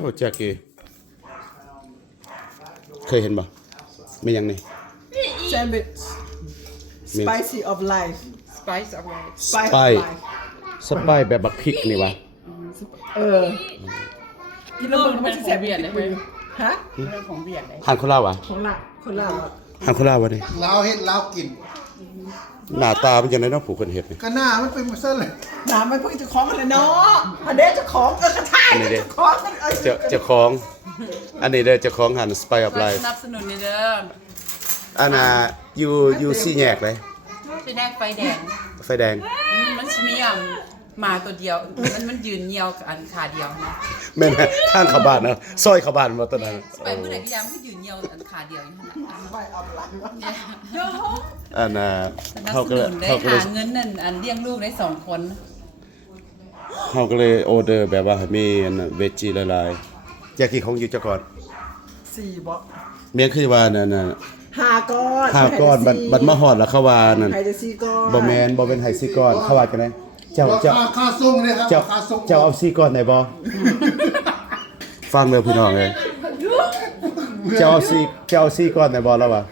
โอ้แจ็คกี้เคยเห็นบ่มีหยังนี่ Sandwich spicy of life Spice of life spice ไป of life สไปายแบบบักพริกนี่วะ กินแล้วมันจะแสบเบียดเลยฮะ เรื่องของเบียดเลย หันคนลาวะ คนละ หันคนลาวะนี่ ลาวเฮ็ดลาวกิน หน้าตาเป็นจังไดเนาะผู้คนเฮ็ดนี่ ก็หน้ามันเป็นมาเส้นเลย น้ำมันเพิ่งจะคล้องกันเลยเนาะอันเด้จะคล้องกระท่ายจะคล้องกันเจ้าของอันนี้เด้อเจ้าของหันสไปายออฟไล ส ฟ์ นับสนุนในเด้อ อันน่ะอยู่สี่แยกเลย สีแดงไฟแดง ไฟแดง มันสิมีหมาตัวเดียวมันยืนเหี่ยวอันขาเดียวนะ แม่นทางเข้าบ้านเนาะซอยเข้าบ้านบ่ตอนนั้น ไปเมื่อไหร่ก็ยังมันยืนเหี่ยวอันขาเดียวอย่างนั้นน่ะ ไปเอาหลัง อันน่ะ สนับ เขา ส ก็เลย นุนได้ เขาก็เล หาย เงินนั่นอันเลี้ยงลูกได้2 คน เขาก็เลยออเดอร์แบบว่าให้มีอันน่ะเวจีหลายๆแจ็คกี้ของอยู่เจ้าก่อน 4บ่ เมียคือว่านั่นน่ะ 5 ก้อน ห้าก้อนบัดมาฮอดแล้วเขาว่านั่น ใครจะ4ก้อน บ่แม่นบ่เป็นไห้4ก้อนเขาว่าจังได๋เจ้า ค่าส่งเลยครับ เจ้า ค่าส่ง เจ้าเอา4ก้อนได้บ่ฟังเด้อพี่น้องเอ้ยเจ้าเอา4ก้อนได้บ่แล้วว่า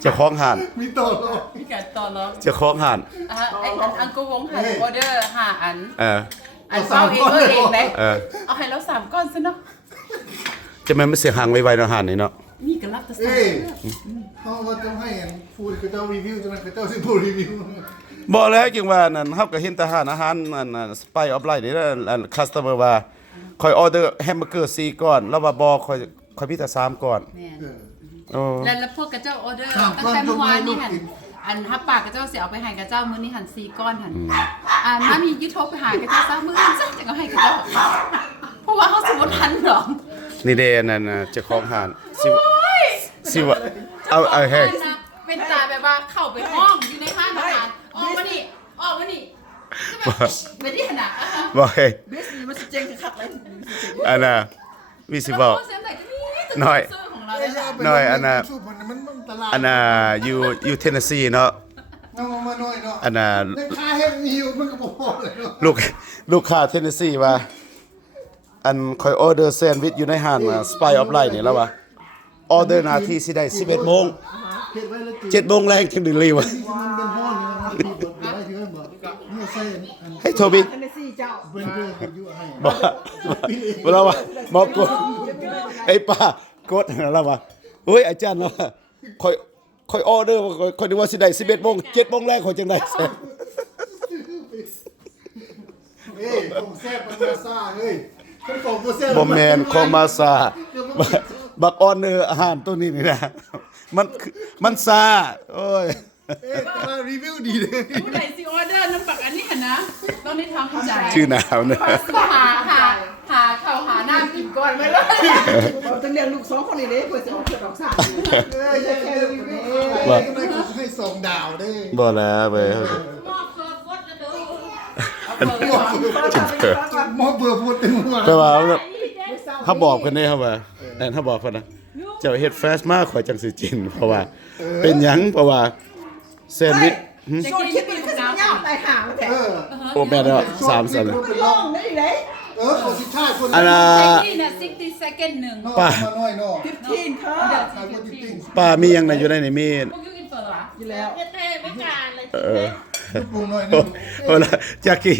เจ้าของห้าน มีต่อรอง พี่กัดต่อรอง เจ้าของห้าน ไอ้อันก็วงหาออเดอร์5 อัน เออ อันเฝ้าเองก็เองได้ เออ เอาให้เรา3 ก้อนซะเนาะ จะแม่นมันเสียหางไวๆเนาะห้านนี่เนาะ มีกันรับแต่ เอ้ยเขาว่าต้องให้พูดคือเจ้ารีวิวจังนั้นคือเจ้าสิพูดรีวิว บ่แล้วจริงว่านั่นเฮาก็เห็นแต่ร้านอาหารอันสไปออฟไลน์นี่อันคัสตอเมอร์ว่าค่อยออเดอร์แฮมเบอร์เกอร์4ก้อนแล้วว่าบ่ค่อยมีแต่3ก้อน แม่น โอ้ แล้วพวกกระเจ้าออเดอร์ตั้งแต่เมื่อวานนี่หันอันฮับปากกระเจ้าเสียเอาไปให้กระเจ้ามื้อนี้หัน4 ก้อนหันมามียึดโทรไปหากระเจ้าซะมื้อนี้ซะจะเอาให้กระเจ้าเพราะว่าเขาสิบ่ทันหรอก นี่เด้นั่นน่ะเจ้าของห้านสิว่าเอาเฮ้ย เป็นตาแบบว่าเข้าไปห้องอยู่ในห้างอาหารออกมานี่ไม่ได้ขนาด บ่เฮ้ย บิสนี่มันสิเจ๊งคักเลย อันน่ะมีสิบอก น้อย น้อยอันน่ะ มันตลาด อันน่ะอยู่เทนเนสซีเนาะ น้องมาหน่อยเนาะ อันน่ะ ในค่าเฮ็ดมีอยู่มันก็บ่พอเลยเนาะ ลูกค้าเทนเนสซีว่าอันคอยออเดอร์แซนด์วิชอยู่ในห้างสไปออฟไลน์นี่แล้วว่าออเดอร์นาทีสิได้11 โมง เฮ็ดไว้แล้วกิน 7 โมงแรงถึงดึงรีวะ มันเป็นห้อนนี่มันปิดไว้ที่ว่าบอกนี่ใส่อัน ให้โทบี้ อันนี้4เจ้า เบรนเดอร์อยู่ให้ บอกเราว่าหมอกดไอ้ป้ากดแล้วว่าเฮ้ยอาจารย์เราว่าคอยออเดอร์คอยนึกว่าสิได้11 โมง 7 โมงแรงคอยจังได้ เอ้ยผมแซ่บมันมาซ่าเฮ้ยคนของบ่แซ่บ บ่แมนของมาซาบักออนเนอร์อาหารตัวนี้นี่นะมันซาโอ้ย เอ้ยแต่ว่ารีวิวดีเลย ผู้ใดสิออเดอร์น้ำปักอันนี้หันนะต้องได้ทำใจ ชื่อหนาวเนอะ หาข้าวหาน้ำกินก่อนไม่เลย เราต้องเลี้ยงลูก2คนนี่เด้เพื่อจะเอาเกิดออกซ่า เอ้ยอย่าแค่รีวิวเอ้ยก็ได้ให้2 ดาวเด้ บ่แล้วเว้ย หมอเบื่อพูดเต็มหัว แต่ว่าถ้าบอกเพิ่นได้ครับว่าแต่ถ้าบอกเพิ่นนะเจ้าเฮ็ดแฟสมาข่อยจังสิจินเพราะว่าเป็นหยังเพราะว่าแซนด์วิช ส่วนคิดมันก็สิยาวตายห่ามันแท้ เออ โอ้แม่นแล้ว3 สัน มันลงได้อีกได้ เออขอสิชาติคน อันน่ะ ที่น่ะ60 second หนึ่ง ป้า มาหน่อยเนาะ 15ค่ะ ขายคนจริง ป้ามีหยังน่ะอยู่ในนี่มี พวกยูกินเปิดเหรอ อยู่แล้ว เออ ๆปรุงหน่อย โอ้ นึง โอ้ละจากกี้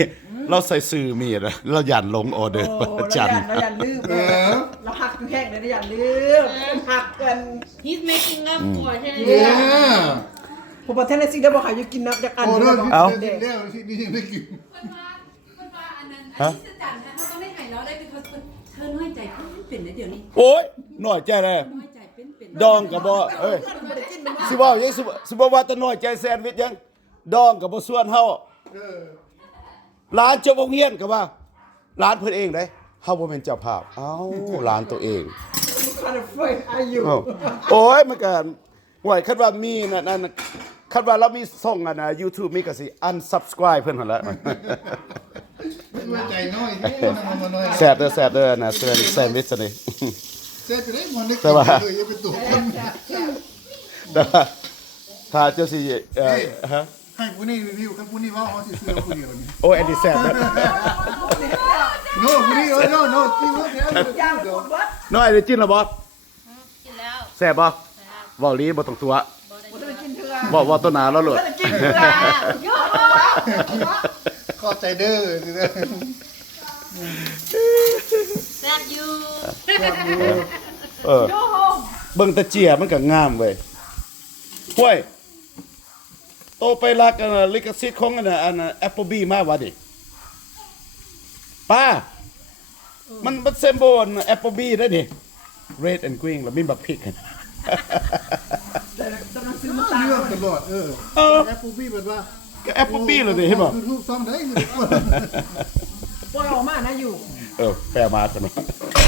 เราใส่ซื้อมีดอะเราหยันลงออเดอร์ โอ้ จันทร์ เราอย่าลืมเราหักอยู่แห้งเลยอย่าลืมหักกัน He's making up for it. เนี่ย ผมบอกเทนเนสซีได้บอกให้อยู่กินน้ำจากอัน โอ้ เดี เรื่ ย อ ว ง บอก ที่ เด็ก เรื่องที่นี่ยังได้กิน มันว่าอันนั้นอันนี้จันทร์เขาต้องได้ไข่แล้วได้เป็นคนเธอน้อยใจเป็นนะเดี๋ยวนี้ โอ้ยหน่อยใจเลย น้อยใจเป็น ดองกับบ่เอ้ยสิบ่ยังสิบ่ว่าแต่น้อยใจแซนด์วิชยังดองกับบ่ส่วนเฮาร้านเจ้าบ่เฮียนก็ว่าร้านเพิ่นเองเด้เฮาบ่แม่นเจ้าภาพเอ้าร้านตัวเอง คันเฟยอายุ เอ้าโอ้ยมันก็ห่วยคันว่ามีนั่นคันว่าเรามีส่งอันน่ะ YouTube มีก็สิ unsubscribe เพิ่นหั่นแหละ ไม่ใจน้อยมาหน่อย แซ่บเด้อนะแซนด์วิชนี่ เจ๊ไปได้มันได้ แต่ว่า เลยยังเป็นตัวคน แต่ว่าถ้าเจ้าสิฮะ ให้ผู้นี้รีวิวกันผู้นี้ว่าเขาสิซื้อผู้เดียวนี่ โอ้ยอันนี้แซ่บนะ โน่ผู้นี้โน่ที่ว่าเดี๋ยว ย่างหมดวัด น้อยได้จิ้นแล้วบ่ กินแล้ว แซ่บบ่เว้าลีบ่ต้องตัว กูจะไปกินเถื่อ บ่ต้นหนาแล้วโลด กูจะกินเถื่อเยอะมาก ขอบใจเด้อ แซ่บอยู่ เออเบิ่งแตะเจียมันก็งามเว้ยห้วยโตไปรักอันน่ะลิขสิทธิ์ของอันน่ะApplebee มาวะดิป้ามันเซมโบนApplebee ได้ดิ Red and Green แล้วมีบักพริกกัน กำลังซื้อมาตา เรื่องตลอดแอปปูบี้แบบว่า ก็Applebee เลยดิเห็นบ่ ยูทูบซ่อมได้ ปล่อยออกมานะอยู่ แปลมากันเนาะ